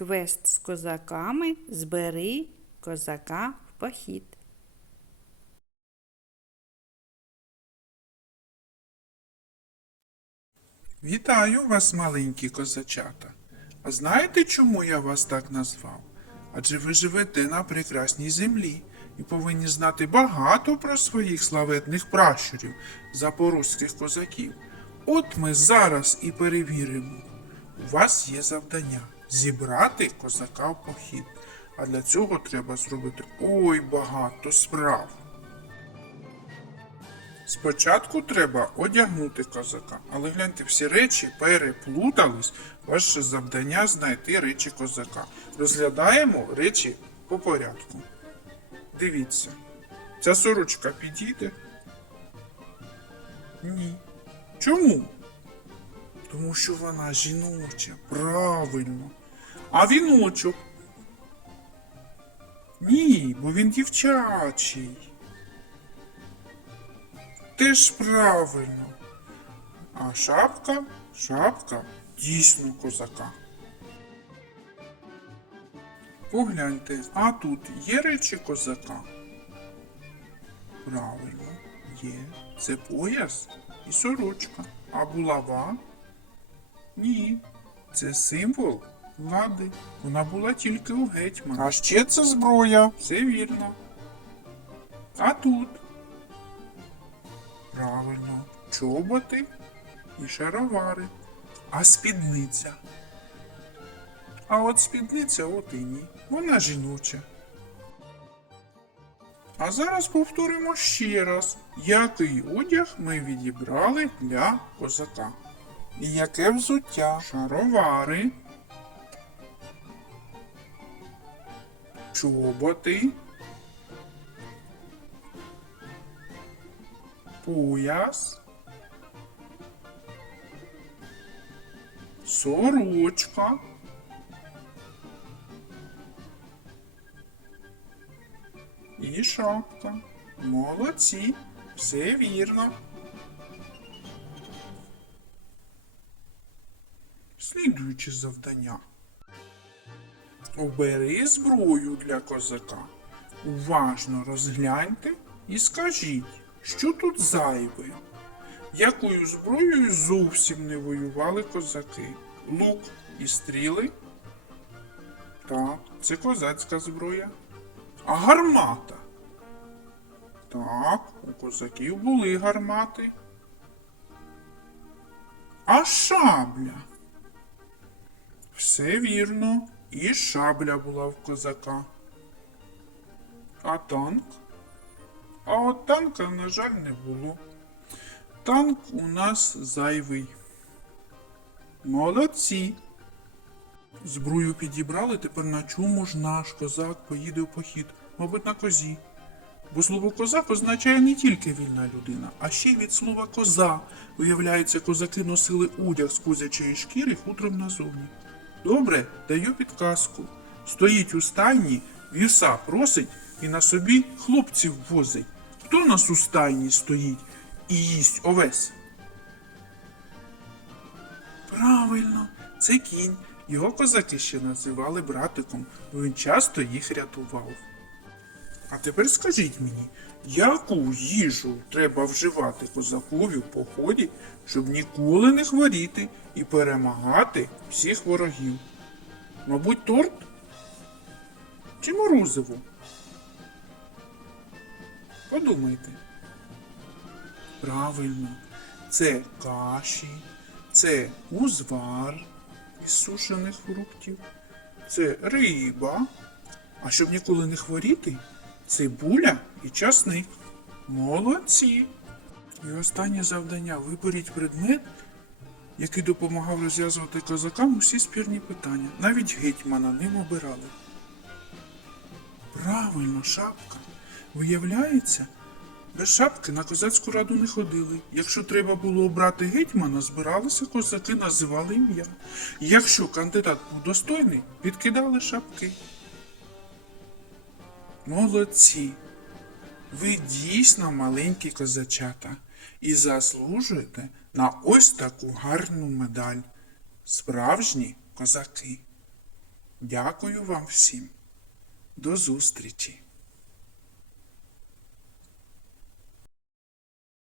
Квест з козаками збери козака в похід. Вітаю вас, маленькі козачата. А знаєте, чому я вас так назвав? Адже ви живете на прекрасній землі і повинні знати багато про своїх славетних пращурів, запорозьких козаків. От ми зараз і перевіримо. У вас є завдання зібрати козака в похід. А для цього треба зробити ой багато справ. Спочатку треба одягнути козака, але гляньте, всі речі переплутались. Ваше завдання знайти речі козака. Розглядаємо речі по порядку. Дивіться, ця сорочка підійде? Ні. Чому? Тому що вона жіноча, правильно. А віночок? Ні, бо він дівчачий. Теж правильно. А шапка, шапка дійсно козака. Погляньте, а тут є речі козака? Правильно, є. Це пояс і сорочка. А булава? Ні. Це символ влади. Вона була тільки у гетьмана. А ще це зброя. Все вірно. А тут? Правильно, чоботи і шаровари. А спідниця. А от спідниця от і ні. Вона жіноча. А зараз повторимо ще раз, який одяг ми відібрали для козака. І яке взуття? Шаровари. Чоботи. пояс, сорочка, і шапка. Молодці, все вірно. Слідуюче завдання. Обери зброю для козака. Уважно розгляньте і скажіть, що тут зайве? Якою зброєю зовсім не воювали козаки? Лук і стріли? Так, це козацька зброя. А гармата? Так, у козаків були гармати. А шабля? Все вірно, і шабля була в козака. А танк? А от танка, на жаль, не було. Танк у нас зайвий. Молодці. Зброю підібрали, тепер на чому ж наш козак поїде в похід? Мабуть, на козі. Бо слово козак означає не тільки вільна людина, а ще й від слова коза. Виявляється, козаки носили одяг з козячої шкіри хутром назовні. Добре, даю підказку. Стоїть у стайні, вівса просить і на собі хлопців возить. Хто нас у стайні стоїть і їсть овес? Правильно, це кінь. Його козаки ще називали братиком, бо він часто їх рятував. А тепер скажіть мені, яку їжу треба вживати козакові в поході, щоб ніколи не хворіти і перемагати всіх ворогів? Мабуть, торт? Чи морозиво? Подумайте. Правильно, це каші, це узвар із сушених фруктів, це риба. А щоб ніколи не хворіти, цибуля і часник. Молодці. І останнє завдання виберіть предмет, який допомагав розв'язувати козакам усі спірні питання. Навіть гетьмана ним обирали. Правильно, шапка. Виявляється, без шапки на козацьку раду не ходили. Якщо треба було обрати гетьмана, збиралися козаки, називали ім'я. Якщо кандидат був достойний, підкидали шапки. Молодці! Ви дійсно маленькі козачата і заслужуєте на ось таку гарну медаль. Справжні козаки. Дякую вам всім. До зустрічі!